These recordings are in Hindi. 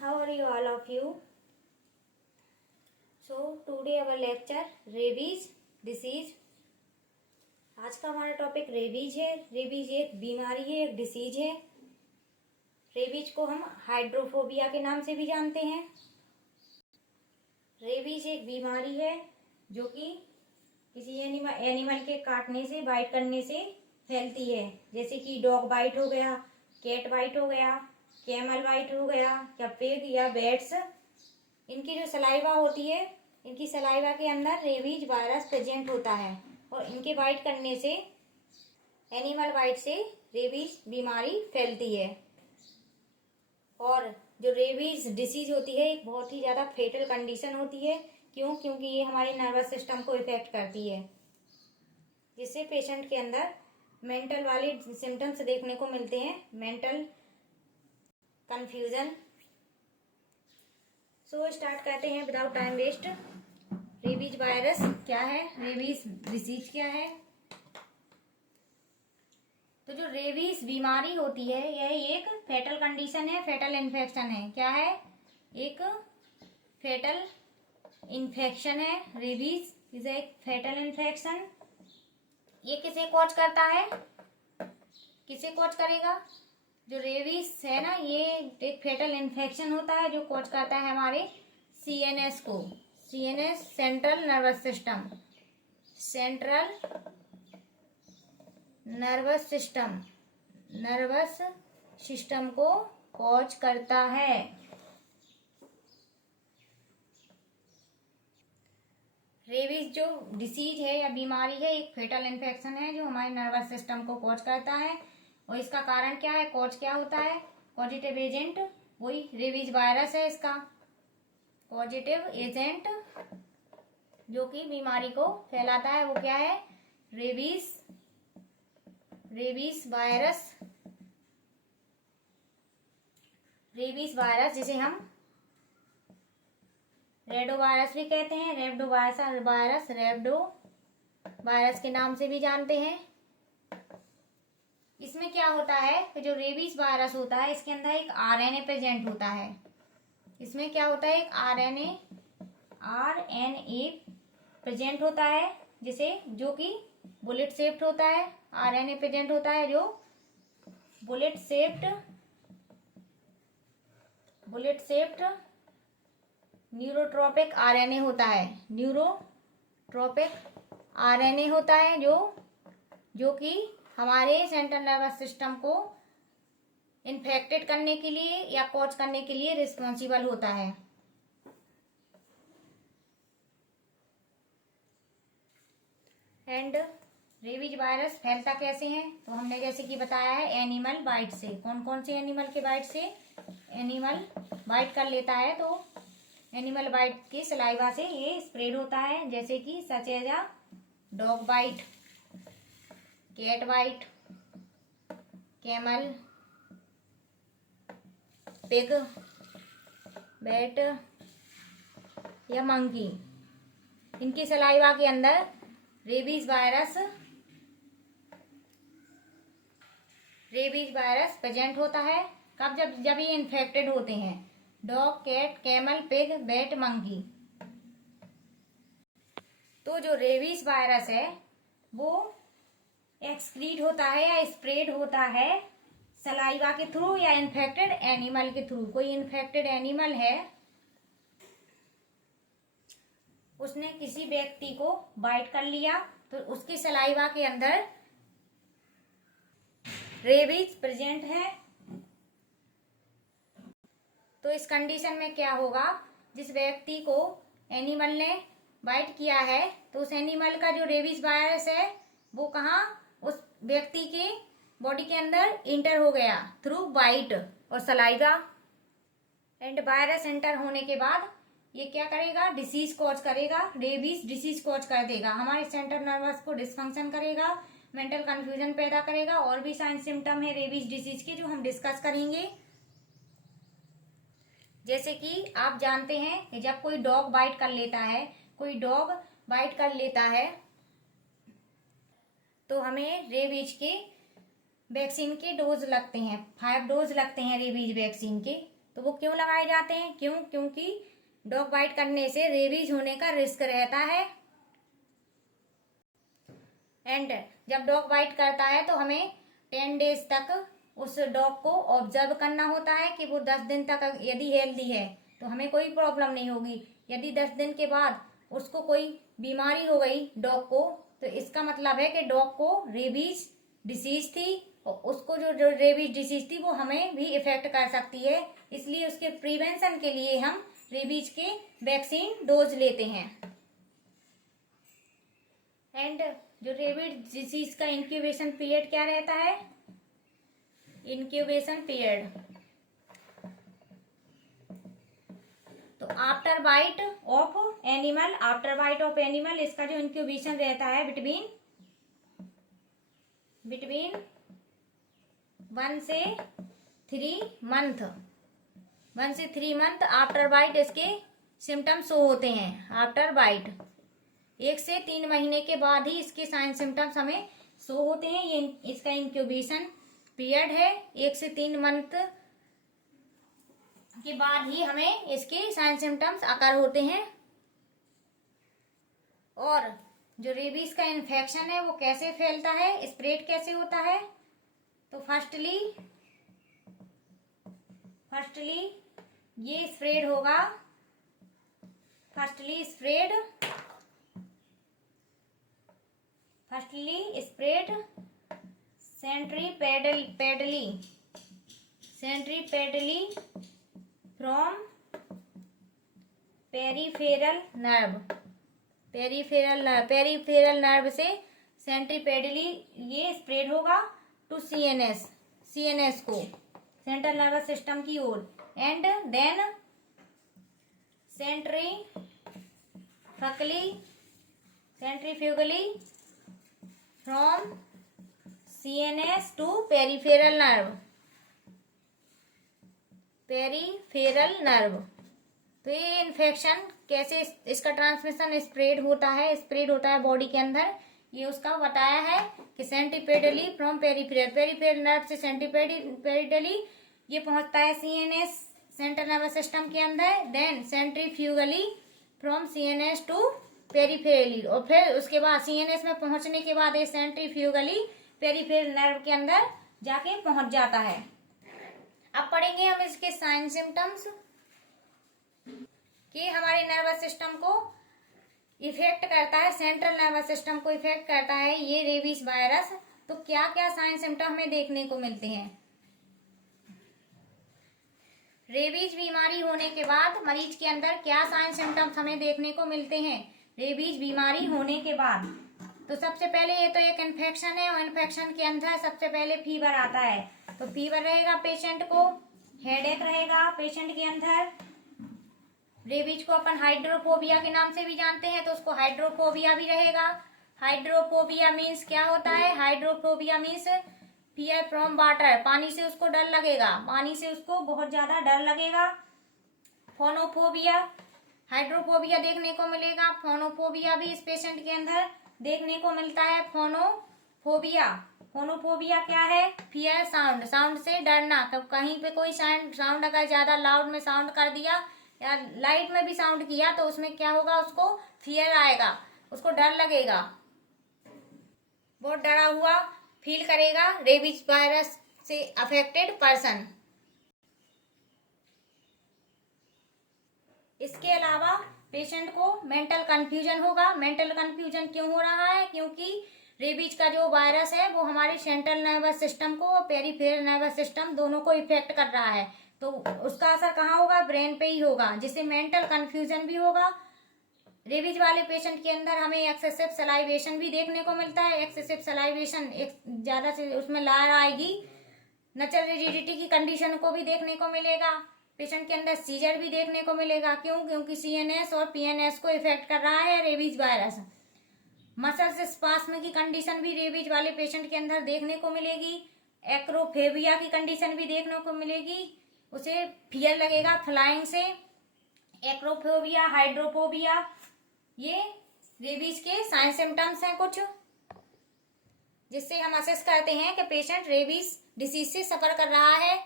how are you all of you? So today our lecture rabies disease. आज का हमारा टॉपिक रेबीज है। रेबीज एक बीमारी है, एक डिसीज है। रेबीज को हम हाइड्रोफोबिया के नाम से भी जानते हैं। रेबीज एक बीमारी है जो कि किसी एनिमल के काटने से, बाइट करने से फैलती है, जैसे कि डॉग बाइट हो गया, कैट बाइट हो गया, कैमल बाइट हो गया, या पिग या बैट्स। इनकी जो सलाइवा होती है, इनकी सलाइवा के अंदर रेबीज वायरस प्रेजेंट होता है और इनके बाइट करने से, एनिमल बाइट से रेबीज बीमारी फैलती है। और जो रेबीज डिसीज होती है एक बहुत ही ज़्यादा फेटल कंडीशन होती है। क्योंकि ये हमारे नर्वस सिस्टम को इफेक्ट करती है, जिससे पेशेंट के अंदर मेंटल वाले सिम्टम्स देखने को मिलते हैं, मेंटल कंफ्यूजन। सो स्टार्ट करते हैं without time waste. Rabies virus क्या है, रेबीज डिसीज क्या है? तो जो रेबीज बीमारी होती है यह एक फेटल कंडीशन है, फेटल इन्फेक्शन है। क्या है? एक फेटल इन्फेक्शन है। रेबीज इज एक फेटल इन्फेक्शन। ये किसे कॉज करता है, किसे कॉज करेगा? जो रेबीज है ना, ये एक फेटल इन्फेक्शन होता है जो कॉज करता है हमारे सीएनएस को। CNS central nervous system, central nervous system, nervous system को कॉज करता है। रेबीज जो डिसीज है या बीमारी है एक फेटल इन्फेक्शन है जो हमारे नर्वस सिस्टम को कॉज करता है। और इसका कारण क्या है, कॉज क्या होता है? पॉजिटिव एजेंट वही रेबीज वायरस है। इसका पॉजिटिव एजेंट जो कि बीमारी को फैलाता है वो क्या है? Rabies virus. रेबीज वायरस जिसे हम रेडो वायरस भी कहते हैं, रेबडो वायरस, रेबडो वायरस के नाम से भी जानते हैं। इसमें क्या होता है कि जो रेबीज वायरस होता है इसके अंदर एक आरएनए प्रेजेंट होता है। इसमें क्या होता है? एक आरएनए प्रेजेंट होता है, जिसे जो कि बुलेट शेप्ड होता है। आरएनए प्रेजेंट होता है जो बुलेट शेप्ड न्यूरोट्रोपिक आरएनए होता है। न्यूरोट्रोपिक आरएनए होता है जो कि हमारे सेंट्रल नर्वस सिस्टम को इन्फेक्टेड करने के लिए या कॉज करने के लिए रिस्पॉन्सिबल होता है। एंड रेबीज वायरस फैलता कैसे है? तो हमने जैसे कि बताया है एनिमल बाइट से। कौन कौन से एनिमल के बाइट से? एनिमल बाइट कर लेता है तो एनिमल बाइट के सलाइवा से ये स्प्रेड होता है, जैसे कि such as a dog bite, cat bite, camel, pig, bat या मंकी। इनकी सलाइवा के अंदर रेबीज वायरस प्रेजेंट होता है। कब? जब ये इन्फेक्टेड होते हैं। Dog, cat, camel, pig, bat, monkey. तो जो रेबीज वायरस है वो एक्सक्रीट होता है या स्प्रेड होता है सलाइवा के थ्रू या इन्फेक्टेड एनिमल के थ्रू। कोई इन्फेक्टेड एनिमल है, उसने किसी व्यक्ति को बाइट कर लिया तो उसके सलाइवा के अंदर रेबीज प्रेजेंट है। तो इस कंडीशन में क्या होगा? जिस व्यक्ति को एनिमल ने बाइट किया है तो उस एनिमल का जो रेबीज वायरस है वो कहाँ? उस व्यक्ति के बॉडी के अंदर इंटर हो गया थ्रू बाइट और सलाइवा। एंड वायरस एंटर होने के बाद ये क्या करेगा? डिसीज कॉज करेगा, रेबीज डिसीज कॉज कर देगा। हमारे सेंट्रल नर्वस को डिसफंक्शन करेगा, मेंटल कंफ्यूजन पैदा करेगा। और भी साइन सिम्टम है रेबीज डिसीज के जो हम डिस्कस करेंगे। जैसे कि आप जानते हैं कि जब कोई डॉग बाइट कर लेता है तो हमें रेबीज के वैक्सीन के डोज लगते हैं, 5 डोज लगते हैं रेबीज वैक्सीन के। तो वो क्यों लगाए जाते हैं? क्योंकि डॉग बाइट करने से रेबीज होने का रिस्क रहता है। एंड जब डॉग बाइट करता है तो हमें 10 डेज तक उस डॉग को ऑब्जर्व करना होता है कि वो 10 दिन तक यदि हेल्दी है तो हमें कोई प्रॉब्लम नहीं होगी। यदि 10 दिन के बाद उसको कोई बीमारी हो गई डॉग को, तो इसका मतलब है कि डॉग को रेबीज डिसीज थी और उसको जो रेबीज डिसीज थी वो हमें भी इफेक्ट कर सकती है। इसलिए उसके प्रिवेंशन के लिए हम रेबीज के वैक्सीन डोज लेते हैं। एंड जो रेबीज डिसीज का इंक्यूबेशन पीरियड क्या रहता है? इंक्यूबेशन पीरियड, तो आफ्टर बाइट ऑफ एनिमल इसका जो इंक्यूबेशन रहता है बिटवीन 1 से 3 मंथ आफ्टर बाइट इसके सिम्टम्स शो होते हैं। आफ्टर बाइट 1 से 3 महीने के बाद ही इसके साइन सिम्टम्स हमें शो होते हैं। ये इसका इंक्यूबेशन पीरियड है। 1 से 3 मंथ के बाद ही हमें इसके साइन सिम्टम्स अकर होते हैं। और जो रेबीज का इन्फेक्शन है वो कैसे फैलता है, स्प्रेड कैसे होता है? तो फर्स्टली ये स्प्रेड होगा, firstly spread centripetally from peripheral nerve से सेंट्रीपेडली ये स्प्रेड होगा टू सीएनएस को, सेंट्रल नर्वस सिस्टम की ओर। And then centrifugally from CNS to peripheral nerve. तो ये इन्फेक्शन कैसे इसका ट्रांसमिशन स्प्रेड होता है बॉडी के अंदर, ये उसका बताया है कि सेंट्रीपेडली फ्रॉम पेरीफेरल नर्व से सेंट्रीपेडली ये पहुंचता है सीएनएस सेंट्रल नर्वस सिस्टम के अंदर। Then centrifugally from CNS to peripherally, और फिर उसके बाद सीएनएस में पहुंचने के बाद ये सेंट्रीफ्यूगली पेरीफेरल नर्व के अंदर जाके पहुंच जाता है। अब पढ़ेंगे हम इसके साइन सिम्टम्स कि हमारे नर्वस सिस्टम को इफेक्ट करता है, सेंट्रल नर्वस सिस्टम को इफेक्ट करता है ये रेबीज वायरस। तो क्या क्या साइन सिम्टम हमें देखने को मिलते हैं? रेबीज बीमारी होने के बाद मरीज के अंदर क्या साइन सिम्टम्स हमें देखने को मिलते हैं रेबीज बीमारी होने के बाद? तो सबसे पहले ये तो एक इन्फेक्शन है और इन्फेक्शन के अंदर सबसे पहले फीवर आता है। तो फीवर रहेगा पेशेंट को, हेडेक रहेगा पेशेंट के अंदर। रेबीज को अपन हाइड्रोफोबिया के नाम से भी जानते हैं, तो उसको हाइड्रोफोबिया भी रहेगा। हाइड्रोफोबिया मीन्स क्या होता है? Hydrophobia means fear from water, पानी से उसको डर लगेगा, पानी से उसको बहुत ज्यादा डर लगेगा। फोनोफोबिया, हाइड्रोफोबिया देखने को मिलेगा, फोनोफोबिया भी इस पेशेंट के अंदर देखने को मिलता है। फोनोफोबिया क्या है? फियर साउंड से डरना। कहीं पे कोई साउंड अगर ज्यादा लाउड में साउंड कर दिया या लाइट में भी साउंड किया तो उसमें क्या होगा? उसको फियर आएगा, उसको डर लगेगा, बहुत डरा हुआ फील करेगा रेबीज वायरस से अफेक्टेड पर्सन। इसके अलावा पेशेंट को मेंटल कंफ्यूजन होगा। मेंटल कंफ्यूजन क्यों हो रहा है? क्योंकि रेबीज का जो वायरस है वो हमारे सेंट्रल नर्वस सिस्टम को और पेरीफेरल नर्वस सिस्टम दोनों को इफेक्ट कर रहा है। तो उसका असर कहाँ होगा? ब्रेन पे ही होगा, जिससे मेंटल कंफ्यूजन भी होगा। रेबीज वाले पेशेंट के अंदर हमें एक्सेसिव सलाइवेशन भी देखने को मिलता है। एक्सेसिव सलाइवेशन ज्यादा से उसमें लार आएगी। नचल रिजिडिटी की कंडीशन को भी देखने को मिलेगा। पेशेंट के अंदर सीजर भी देखने को मिलेगा। क्यों? क्योंकि सीएनएस और पीएनएस को इफेक्ट कर रहा है रेबीज वायरस। मसल्स स्पास्म की कंडीशन भी रेबीज वाले पेशेंट के अंदर देखने को मिलेगी। एक्रोफेबिया की कंडीशन भी देखने को मिलेगी, उसे फियर लगेगा फ्लाइंग से। एक्रोफोबिया, हाइड्रोफोबिया, ये रेबीज के साइन सिम्टम्स हैं कुछ, जिससे हम असेस करते हैं कि पेशेंट रेबीज डिसीज से सफर कर रहा है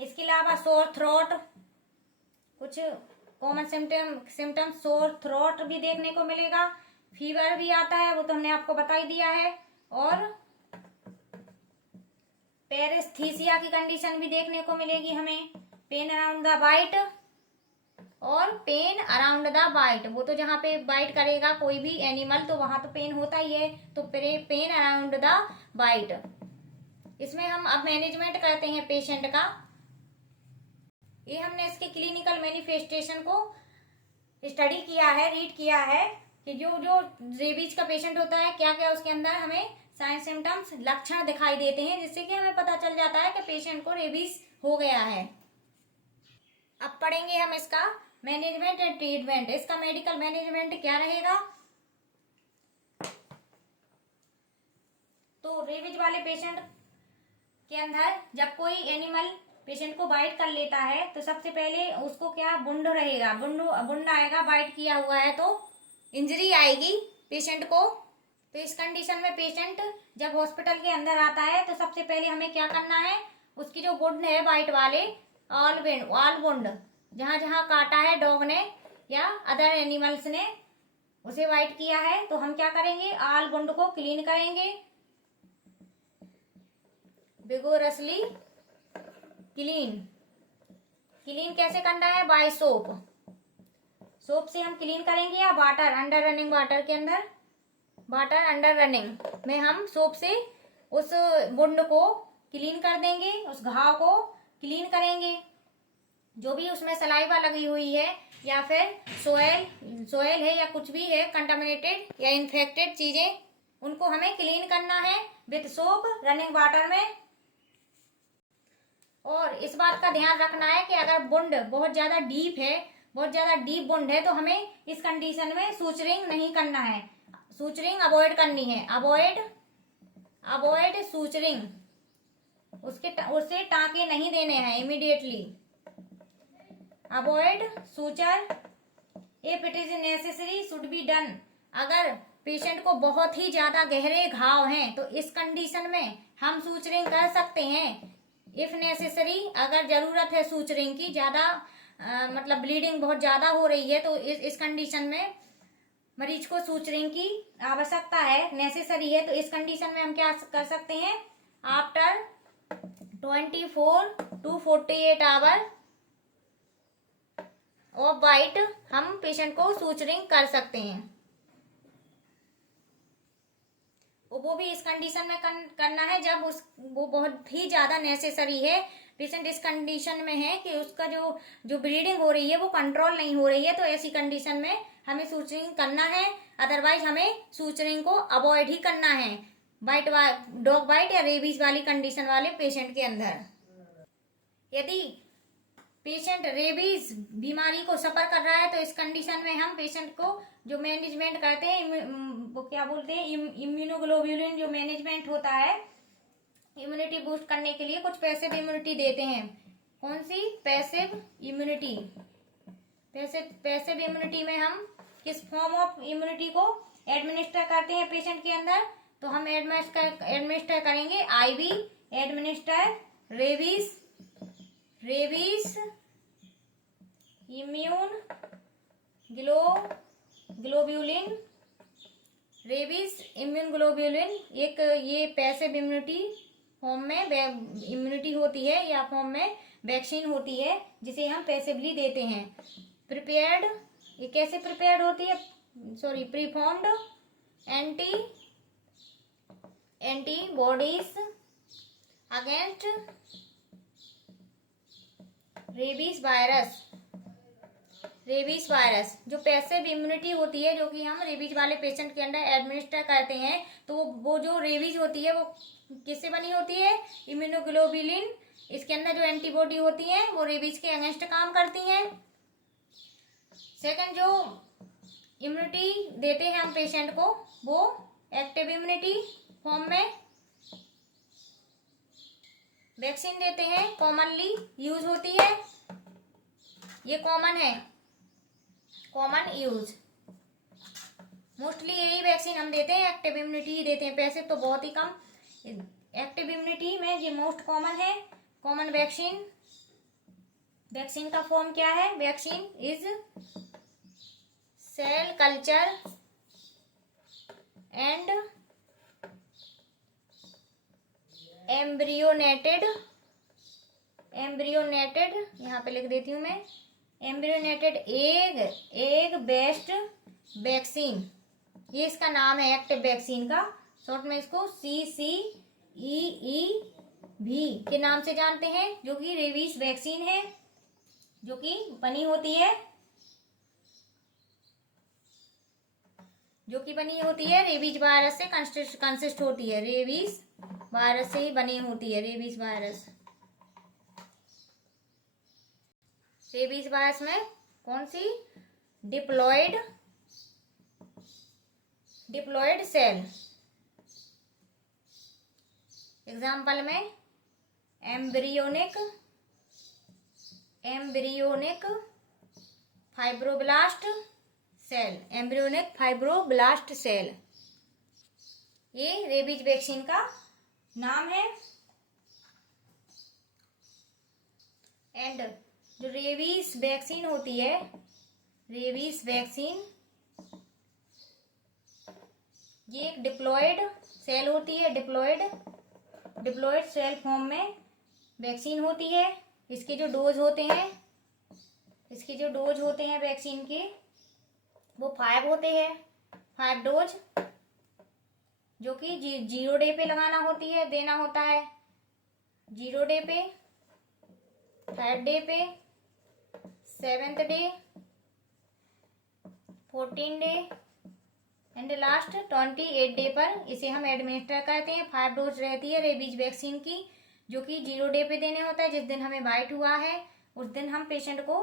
इसके अलावा सोर थ्रोट, कुछ कॉमन सिम्टम सोर थ्रोट भी देखने को मिलेगा। फीवर भी आता है, वो तो हमने आपको बता ही दिया है। और पेरेस्थीसिया की कंडीशन भी देखने को मिलेगी हमें। पेन अराउंड द बाइट और पेन अराउंड द बाइट, वो तो जहाँ पे बाइट करेगा कोई भी एनिमल तो वहां तो पेन होता ही है, तो पेन अराउंड द बाइट। इसमें हम अब मैनेजमेंट करते हैं पेशेंट का। ये हमने इसके क्लिनिकल मैनिफेस्टेशन को स्टडी किया है, रीड किया है कि जो जो रेबीज का पेशेंट होता है क्या क्या उसके अंदर हमें साइन सिम्टम्स लक्षण दिखाई देते हैं, जिससे कि हमें पता चल जाता है कि पेशेंट को रेबीज हो गया है। अब पढ़ेंगे हम इसका मैनेजमेंट एंड ट्रीटमेंट। इसका मेडिकल मैनेजमेंट क्या रहेगा? तो रेबीज वाले पेशेंट के अंदर जब कोई एनिमल पेशेंट को बाइट कर लेता है तो सबसे पहले उसको क्या वुंड रहेगा, वुंड आएगा, बाइट किया हुआ है तो इंजरी आएगी पेशेंट को। तो इस कंडीशन में पेशेंट जब हॉस्पिटल के अंदर आता है तो सबसे पहले हमें क्या करना है, उसकी जो वुंड है बाइट वाले ऑल वुंड जहां जहां काटा है डॉग ने या अदर एनिमल्स ने उसे बाइट किया है, तो हम क्या करेंगे, ऑल वुंड को क्लीन करेंगे, विगोरसली क्लीन कैसे करना है, बाय सोप से हम क्लीन करेंगे या वाटर अंडर रनिंग वाटर के अंदर, वाटर अंडर रनिंग में हम सोप से उस वुंड को क्लीन कर देंगे, उस घाव को क्लीन करेंगे। जो भी उसमें सलाइवा लगी हुई है या फिर सोयल है या कुछ भी है कंटामिनेटेड या इन्फेक्टेड चीजें, उनको हमें क्लीन करना है विद सोप रनिंग वाटर में। और इस बात का ध्यान रखना है कि अगर वुंड बहुत ज्यादा डीप है, बहुत ज्यादा डीप वुंड है, तो हमें इस कंडीशन में सूचरिंग नहीं करना है, सूचरिंग अवॉइड करनी है, अवॉइड सूचरिंग, उससे टाँके नहीं देने हैं immediately, avoid suture, if it is necessary should be done. अगर पेशेंट को बहुत ही ज्यादा गहरे घाव हैं तो इस कंडीशन में हम सूचरिंग कर सकते हैं, इफ नेसेसरी, अगर जरूरत है सूचरिंग की, ज्यादा मतलब ब्लीडिंग बहुत ज्यादा हो रही है तो इस कंडीशन में मरीज को सूचरिंग की आवश्यकता है, नेसेसरी है, तो इस कंडीशन में हम क्या कर सकते हैं, आफ्टर 24 to 48 आवर और बाइट हम पेशेंट को सूचरिंग कर सकते हैं। वो भी इस कंडीशन में करना है जब वो बहुत ही ज्यादा नेसेसरी है, पेशेंट इस कंडीशन में है कि उसका जो ब्लीडिंग हो रही है वो कंट्रोल नहीं हो रही है, तो ऐसी कंडीशन में हमें सूचरिंग करना है, अदरवाइज हमें सूचरिंग को अवॉइड ही करना है डॉग बाइट या रेबीज वाली कंडीशन वाले पेशेंट के अंदर। यदि पेशेंट रेबीज बीमारी को सफर कर रहा है तो इस कंडीशन में हम पेशेंट को जो मैनेजमेंट करते हैं, वो क्या बोलते हैं, इम्यूनोग्लोबुलिन जो मैनेजमेंट होता है इम्यूनिटी बूस्ट करने के लिए कुछ पैसिव इम्यूनिटी देते हैं। कौन सी? Passive immunity. पैसिव इम्यूनिटी में हम किस फॉर्म ऑफ इम्यूनिटी को एडमिनिस्टर करते हैं पेशेंट के अंदर, तो हम एडमिनिस्टर करेंगे IV administer rabies immune globulin, rabies immune globulin एक ये पैसिव इम्यूनिटी फॉर्म में इम्यूनिटी होती है या फॉर्म में वैक्सीन होती है जिसे हम पैसिवली देते हैं। प्रिपेयर्ड, ये कैसे प्रिपेयर्ड होती है, sorry preformed antibodies against rabies virus जो पैसिव इम्यूनिटी होती है, जो कि हम रेबीज वाले पेशेंट के अंदर एडमिनिस्टर करते हैं, तो वो जो रेबीज होती है वो किससे बनी होती है, इम्यूनोग्लोबुलिन, इसके अंदर जो एंटीबॉडी होती है वो रेबीज के अगेंस्ट काम करती हैं। सेकंड, जो इम्यूनिटी देते हैं हम पेशेंट को वो एक्टिव इम्यूनिटी फॉर्म में वैक्सीन देते हैं, कॉमनली यूज होती है, ये कॉमन है, कॉमन यूज, मोस्टली यही वैक्सीन हम देते हैं, एक्टिव इम्यूनिटी ही देते हैं, पैसे तो बहुत ही कम। एक्टिव इम्यूनिटी में ये मोस्ट कॉमन है, कॉमन वैक्सीन वैक्सीन का फॉर्म क्या है? Vaccine is cell culture and embryonated यहाँ पे लिख देती हूँ मैं, एम्ब्रियोनेटेड एग बेस्ड वैक्सीन, ये इसका नाम है एक्टिव वैक्सीन का। शॉर्ट में इसको CCEEV के नाम से जानते हैं, जो कि रेबीज वैक्सीन है, जो कि बनी होती है रेबीज वायरस से कंसिस्ट होती है, रेबीज वायरस से ही बनी होती है। रेबीज वायरस में कौन सी? Diploid cell. एग्जाम्पल में एम्ब्रियोनिक फाइब्रोब्लास्ट सेल, ये रेबीज वैक्सीन का नाम है। एंड जो रेबीज वैक्सीन होती है, रेबीज वैक्सीन ये एक डिप्लॉयड सेल होती है, डिप्लॉयड सेल फॉर्म में वैक्सीन होती है। इसके जो डोज होते हैं वैक्सीन के, वो 5 होते हैं, 5 डोज, जो कि 0 डे पे देना होता है, 0 डे पे, 3rd डे पे, 7th day, 14 day and last 28 day पर इसे हम एडमिनिस्टर करते हैं। 5 डोज रहती है रेबीज वैक्सीन की, जो कि 0 डे पे देने होता है। जिस दिन हमें बाइट हुआ है उस दिन हम पेशेंट को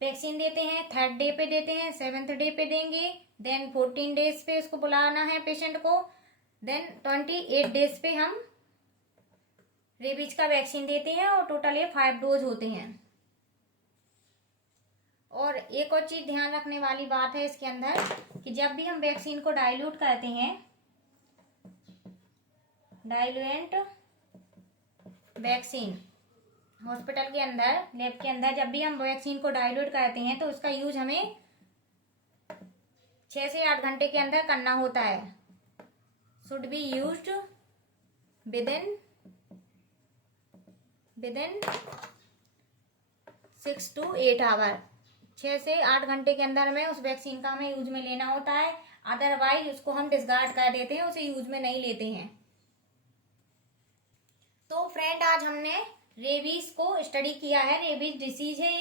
वैक्सीन देते हैं, 3rd डे पे देते हैं, 7th डे पे देंगे, देन 14 डेज पे उसको बुलाना है पेशेंट को, देन 28 डेज पे हम रेबीज का वैक्सीन देते हैं, और टोटल ये 5 डोज होते हैं। और एक और चीज ध्यान रखने वाली बात है इसके अंदर, कि जब भी हम वैक्सीन को डाइल्यूट करते हैं, डाइल्यूएंट वैक्सीन हॉस्पिटल के अंदर, लैब के अंदर जब भी हम वैक्सीन को डाइल्यूट करते हैं, तो उसका यूज हमें 6 से 8 घंटे के अंदर करना होता है। Should be used within 6 to 8 hour, 6 से 8 घंटे के अंदर में उस वैक्सीन का हमें यूज में लेना होता है। अदरवाइज उसको हम डिस्कार्ड कर देते हैं, उसे यूज में नहीं लेते हैं। तो फ्रेंड, आज हमने रेबीज को स्टडी किया है। रेबीज डिसीज है,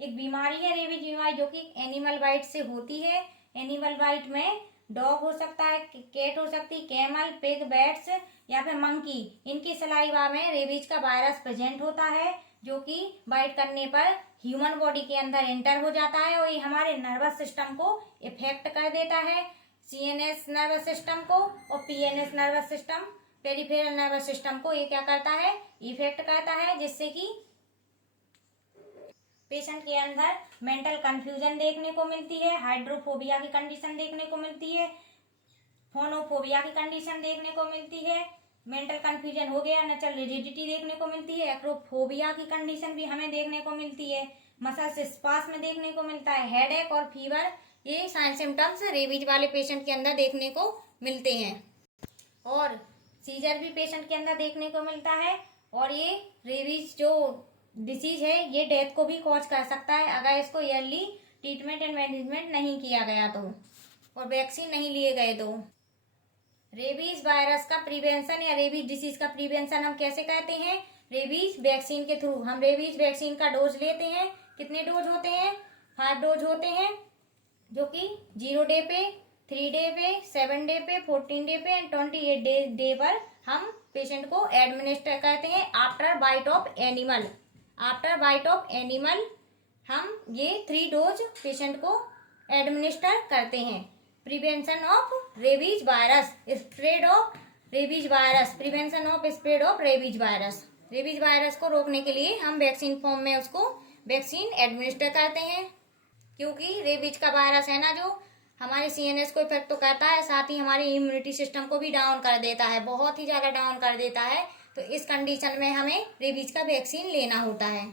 एक बीमारी है रेबीज बीमारी, जो कि एनिमल बाइट से होती है। एनिमल बाइट में डॉग हो सकता है, कैट हो सकती, कैमल, पिग, बैट्स या फिर मंकी, इनकी सलाइवा में रेबीज का वायरस प्रेजेंट होता है, जो कि बाइट करने पर ह्यूमन बॉडी के अंदर एंटर हो जाता है, और ये हमारे नर्वस सिस्टम को इफेक्ट कर देता है, CNS नर्वस सिस्टम को, और PNS nervous system, peripheral nervous system को ये क्या करता है? इफेक्ट करता है, जिससे कि पेशेंट के अंदर मेंटल कंफ्यूजन देखने को मिलती है, हाइड्रोफोबिया की कंडीशन देखने को मिलती है, फोनोफोबिया की कंडीशन देखने को मिलती है, मेंटल कंफ्यूजन हो गया, नचल रिजिडिटी देखने को मिलती है, एक्रोफोबिया की कंडीशन भी हमें देखने को मिलती है, मसल्स स्पास में देखने को मिलता है, हेडेक और फीवर, ये साइन सिम्टम्स रेबीज वाले पेशेंट के अंदर देखने को मिलते हैं। और सीजर भी पेशेंट के अंदर देखने को मिलता है, और ये रेबीज जो डिसीज है ये डेथ को भी कॉज कर सकता है, अगर इसको ईयरली ट्रीटमेंट एंड मैनेजमेंट नहीं किया गया तो, और वैक्सीन नहीं लिए गए तो। रेबीज वायरस का प्रिवेंशन या रेबीज डिसीज का प्रिवेंशन हम कैसे करते हैं? रेबीज वैक्सीन के थ्रू। हम रेबीज वैक्सीन का डोज लेते हैं। कितने डोज होते हैं? 5 डोज होते हैं, जो कि 0 डे पे, 3 डे पे, 7 डे पे, 14 डे पे एंड 28 डे पर हम पेशेंट को एडमिनिस्टर करते हैं। आफ्टर बाइट ऑफ एनिमल हम ये 3 डोज पेशेंट को एडमिनिस्टर करते हैं। Prevention of rabies virus, spread of rabies virus, prevention of spread of rabies virus. Rabies virus को रोकने के लिए हम वैक्सीन फॉर्म में उसको वैक्सीन एडमिनिस्टर करते हैं, क्योंकि रेबीज का वायरस है ना, जो हमारे CNS को इफेक्ट तो करता है, साथ ही हमारी इम्यूनिटी सिस्टम को भी डाउन कर देता है, बहुत ही ज़्यादा डाउन कर देता है। तो इस कंडीशन में हमें रेबीज का वैक्सीन लेना होता है।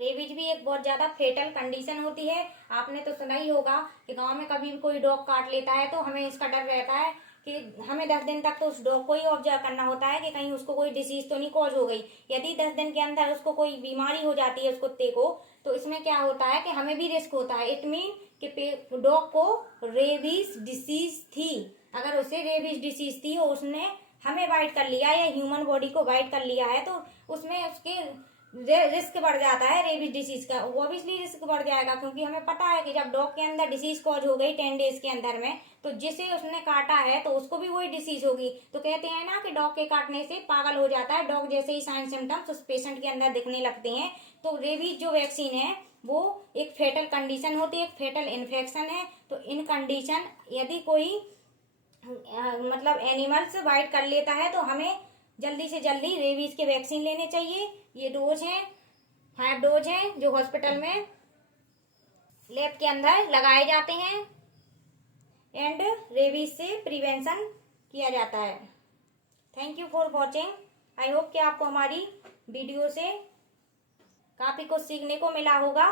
रेबीज भी एक बहुत ज्यादा फेटल कंडीशन होती है। आपने तो सुना ही होगा कि गांव में कभी भी कोई डॉग काट लेता है तो हमें इसका डर रहता है कि हमें 10 दिन तक तो उस डॉग को ही ऑब्जर्व करना होता है कि कहीं उसको कोई डिसीज तो नहीं कॉज हो गई। यदि 10 दिन के अंदर उसको कोई बीमारी हो जाती है उस कुत्ते को, तो इसमें क्या होता है कि हमें भी रिस्क होता है। इट मीन कि डॉग को रेबीज डिसीज थी, अगर उसे रेबीज डिसीज थी और उसने हमें बाइट कर लिया या ह्यूमन बॉडी को बाइट कर लिया है, तो उसमें उसके रिस्क बढ़ जाता है रेबीज डिसीज का। ऑब्वियसली रिस्क बढ़ जाएगा, क्योंकि हमें पता है कि जब डॉग के अंदर डिसीज कॉज हो गई 10 डेज के अंदर में, तो जिसे उसने काटा है तो उसको भी वही डिसीज होगी। तो कहते हैं ना कि डॉग के काटने से पागल हो जाता है, डॉग जैसे ही साइन सिम्टम्स उस पेशेंट के अंदर दिखने लगते हैं। तो रेबीज जो वैक्सीन है वो एक फेटल कंडीशन होती है, एक फेटल इन्फेक्शन है। तो इन कंडीशन यदि कोई मतलब एनिमल्स बाइट कर लेता है तो हमें जल्दी से जल्दी रेबीज के वैक्सीन लेने चाहिए। ये डोज हैं, 5 डोज हैं जो हॉस्पिटल में लैब के अंदर लगाए जाते हैं एंड रेबीज से प्रिवेंशन किया जाता है। Thank you for watching. I hope कि आपको हमारी वीडियो से काफी कुछ सीखने को मिला होगा।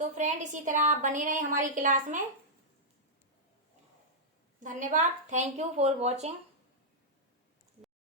तो फ्रेंड, इसी तरह आप बने रहें हमारी क्लास में। धन्यवाद। Thank you for watching.